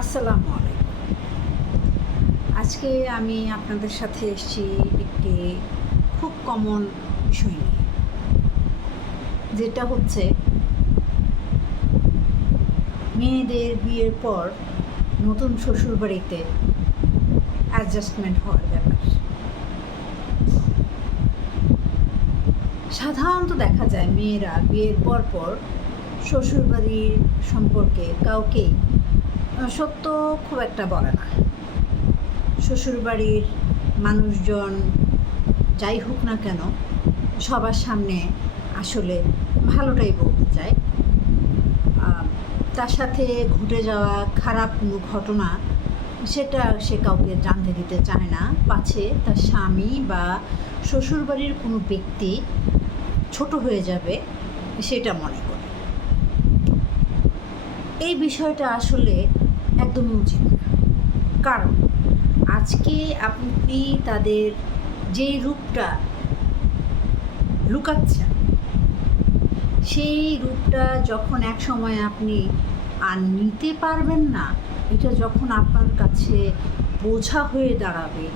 আসসালামু আলাইকুম। আজকে আমি আপনাদের সাথে এসেছি একটি খুব কমন বিষয় নিয়ে, যেটা হচ্ছে মেয়েদের বিয়ের পর নতুন শ্বশুরবাড়িতে অ্যাডজাস্টমেন্ট হওয়ার ব্যাপার। সাধারণত দেখা যায় মেয়েরা বিয়ের পর শ্বশুরবাড়ির সম্পর্কে কাউকেই সত্য খুব একটা বলে না। শ্বশুরবাড়ির মানুষজন যাই হোক না কেন সবার সামনে আসলে ভালোটাই বলতে চায়। তার সাথে ঘটে যাওয়া খারাপ কোনো ঘটনা সেটা সে কাউকে জানতে দিতে চায় না, পাছে তার স্বামী বা শ্বশুরবাড়ির কোনো ব্যক্তি ছোট হয়ে যাবে সেটা মনে করে। এই বিষয়টা আসলে একদমই উচিত না, কারণ আজকে আপনি তাদের যেই রূপটা লুকাচ্ছেন সেই রূপটা যখন এক সময় আপনি আর নিতে পারবেন না, এটা যখন আপনার কাছে বোঝা হয়ে দাঁড়াবে,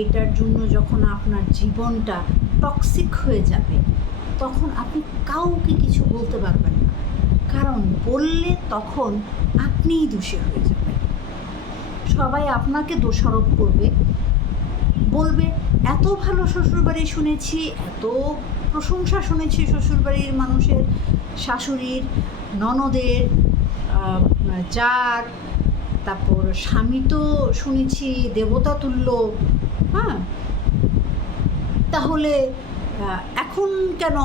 এটার জন্য যখন আপনার জীবনটা টক্সিক হয়ে যাবে, তখন আপনি কাউকে কিছু বলতে পারবেন না, কারণ বললে তখন আপনিই দোষী হয়ে যাবেন। সবাই আপনাকে দোষারোপ করবে, বলবে এত ভালো শ্বশুরবাড়ি শুনেছি, এত প্রশংসা শুনেছি শ্বশুরবাড়ির মানুষের, শাশুড়ির, ননদের, জার, তারপর স্বামী তো শুনেছি দেবতা তুল্য। হ্যাঁ, তাহলে এখন কেন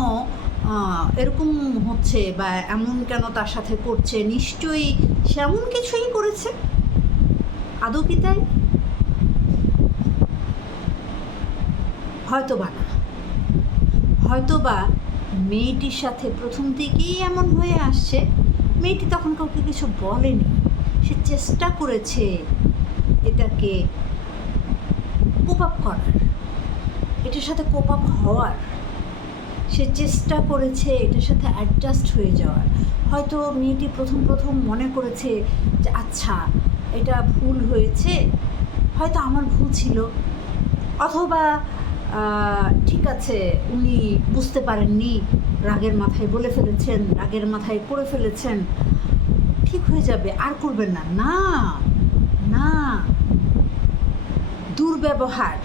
এরকম হচ্ছে বা এমন কেন তার সাথে করছে? নিশ্চয়ই সে এমন কিছুই করেছে। আদৌ কি তাই? হয়তোবা না, হয়তোবা মেয়েটির সাথে প্রথম থেকেই এমন হয়ে আসছে। মেয়েটি তখন কাউকে কিছু বলেনি, সে চেষ্টা করেছে এটাকে কোপ আপ করার, এটার সাথে কোপ আপ হওয়ার। সে চেষ্টা করেছে এটার সাথে অ্যাডজাস্ট হয়ে যাওয়ার। হয়তো মেয়েটি প্রথম মনে করেছে যে আচ্ছা এটা ভুল হয়েছে, হয়তো আমার ভুল ছিল, অথবা ঠিক আছে উনি বুঝতে পারেননি, রাগের মাথায় বলে ফেলেছেন, রাগের মাথায় করে ফেলেছেন, ঠিক হয়ে যাবে, আর করবেন না। না না, দুর্ব্যবহার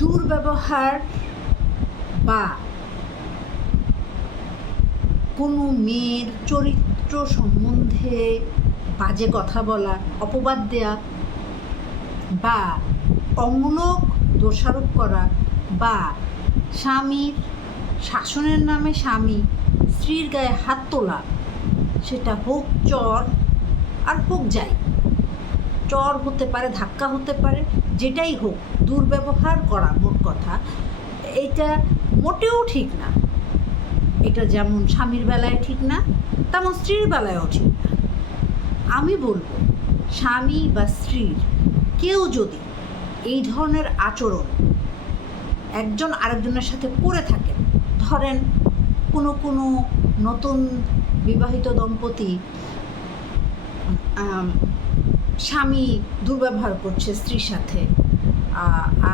দুর্ব্যবহার বা কোনো মেয়ের চরিত্র সম্বন্ধে বাজে কথা বলা, অপবাদ দেয়া, বা অমূলক দোষারোপ করা, বা স্বামীর শাসনের নামে স্বামী স্ত্রীর গায়ে হাত তোলা, সেটা হোক চর আর হোক যাই, চর হতে পারে, ধাক্কা হতে পারে, যেটাই হোক, দুর্ব্যবহার করা মোট কথা এটা মোটেও ঠিক না। এটা যেমন স্বামীর বেলায় ঠিক না, তেমন স্ত্রীর বেলায়ও ঠিক না। আমি বলবো স্বামী বা স্ত্রীর কেউ যদি এই ধরনের আচরণ একজন আরেকজনের সাথে করে থাকেন, ধরেন কোনো নতুন বিবাহিত দম্পতি, স্বামী দুর্ব্যবহার করছে স্ত্রীর সাথে,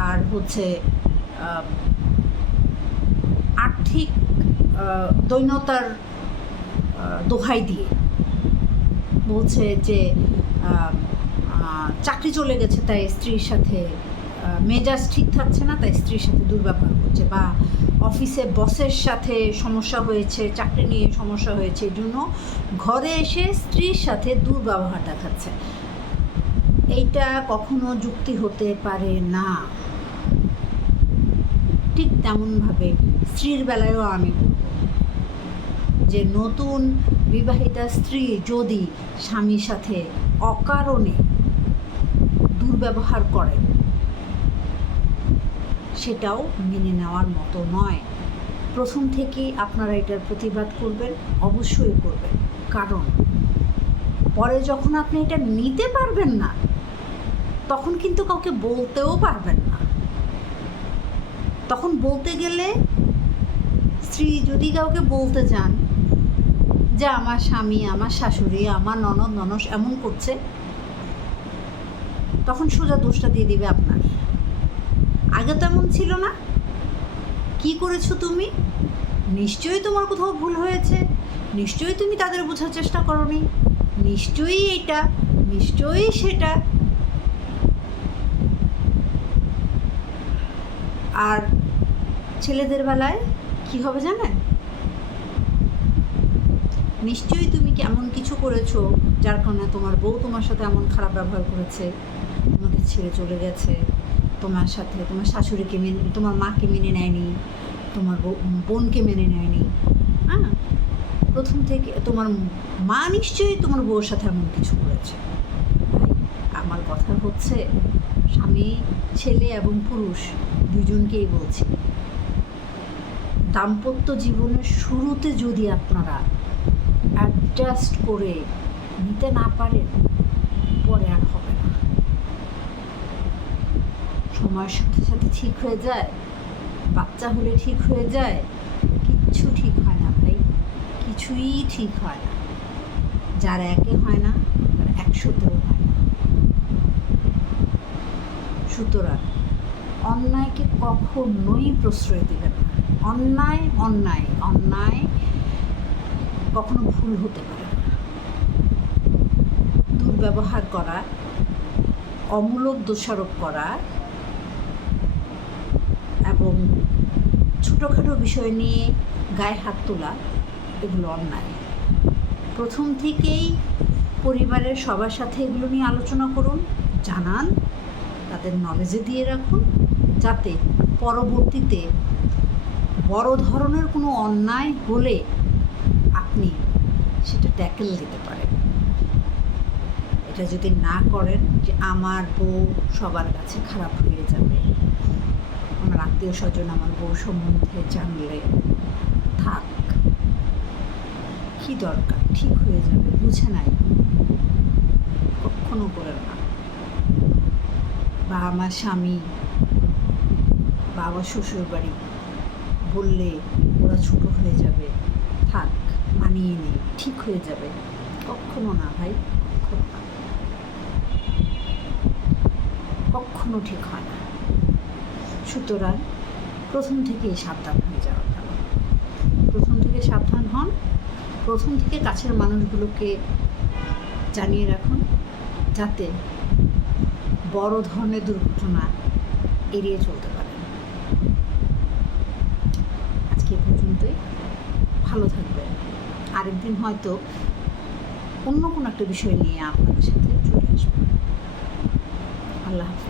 আর হচ্ছে আর্থিক দৈন্যতার দোহাই দিয়ে বলছে যে চাকরি চলে গেছে তাই স্ত্রীর সাথে মেজাজ ঠিক থাকছে না, তাই স্ত্রীর সাথে দুর্ব্যবহার করছে, বা অফিসে বসের সাথে সমস্যা হয়েছে, চাকরি নিয়ে সমস্যা হয়েছে, এই জন্য ঘরে এসে স্ত্রীর সাথে দুর্ব্যবহার দেখাচ্ছে, এইটা কখনো যুক্তি হতে পারে না। ঠিক তেমনভাবে স্ত্রীর বেলায়ও আমি বলব যে নতুন বিবাহিতা স্ত্রী যদি স্বামীর সাথে অকারণে দুর্ব্যবহার করেন, সেটাও মেনে নেওয়ার মতো নয়। প্রথম থেকেই আপনারা এটার প্রতিবাদ করবেন, অবশ্যই করবেন, কারণ পরে যখন আপনি এটা নিতে পারবেন না, তখন কিন্তু কাউকে বলতেও পারবেন না। তখন বলতে গেলে, স্ত্রী যদি কাউকে বলতে চান যে আমার স্বামী, আমার শাশুড়ি, আমার ননদ ননস এমন করছে, তখন সোজা দোষটা দিয়ে দিবে আপনার। আগে তো এমন ছিল না, কি করেছো তুমি? নিশ্চয়ই তোমার কোথাও ভুল হয়েছে, নিশ্চয়ই তুমি তাদের বোঝার চেষ্টা করোনি, নিশ্চয়ই এটা, নিশ্চয়ই সেটা। আর ছেলেদের বেলায় কি হবে জানেন? নিশ্চয়ই তুমি কেমন কিছু করেছো যার কারণে তোমার বউ তোমার সাথে এমন খারাপ ব্যবহার করেছে, তোমাকে ছেড়ে চলে গেছে, তোমার সাথে তোমার শাশুড়িকে মেনে, তোমার মাকে মেনে নেয়নি, তোমার বোনকে মেনে নেয়নি। হ্যাঁ, প্রথম থেকে তোমার মা নিশ্চয়ই তোমার বউর সাথে এমন কিছু করেছে। আমার কথা হচ্ছে স্বামী, ছেলে এবং পুরুষ দুজনকেই বলছি, দাম্পত্য জীবনের শুরুতে যদি আপনারা অ্যাডজাস্ট করে নিতে না পারেন, পরে আর হবে না। সময়ের সাথে সাথে ঠিক হয়ে যায়, বাচ্চা হলে ঠিক হয়ে যায়, কিচ্ছু ঠিক হয় না ভাই, কিছুই ঠিক হয় না। যার একে হয় না তার 100তেও হয় না। সুতরাং অন্যায়কে কখনোই প্রশ্রয় দিবেন না। অন্যায় অন্যায় অন্যায় কখনো ভুল হতে পারে না। দুর্ব্যবহার করা, অমূলক দোষারোপ করা এবং ছোটোখাটো বিষয় নিয়ে গায়ে হাত তোলা, এগুলো অন্যায়। প্রথম থেকেই পরিবারের সবার সাথে এগুলো নিয়ে আলোচনা করুন, জানান, তাদের নলেজে দিয়ে রাখুন, যাতে পরবর্তীতে বড় ধরনের কোনো অন্যায় হলে আপনি সেটা ট্যাকেল দিতে পারেন। এটা যদি না করেন যে আমার বউ সবার কাছে খারাপ হয়ে যাবে, আমার আত্মীয় স্বজন আমার বউ সম্বন্ধে জানলে, থাক, কি দরকার, ঠিক হয়ে যাবে, বুঝে নাই, কখনো করেন না। বা আমার স্বামী বা আমার শ্বশুর বাড়ি বললে ওরা ছোট হয়ে যাবে, থাক, মানিয়ে নেই, ঠিক হয়ে যাবে, কখনো না ভাই, কখনো না, কখনো ঠিক হয় না। সুতরাং প্রথম থেকেই সাবধান হয়ে যাওয়া ভালো। প্রথম থেকে সাবধান হন, প্রথম থেকে কাছের মানুষগুলোকে জানিয়ে রাখুন, যাতে বড় ধরনের দুর্ঘটনা এড়িয়ে চলতে পারেন। আজকে পর্যন্তই, ভালো থাকবেন। আরেকদিন হয়তো অন্য কোনো একটা বিষয় নিয়ে আপনাদের সাথে চলে আসবেন। আল্লাহ হাফেজ।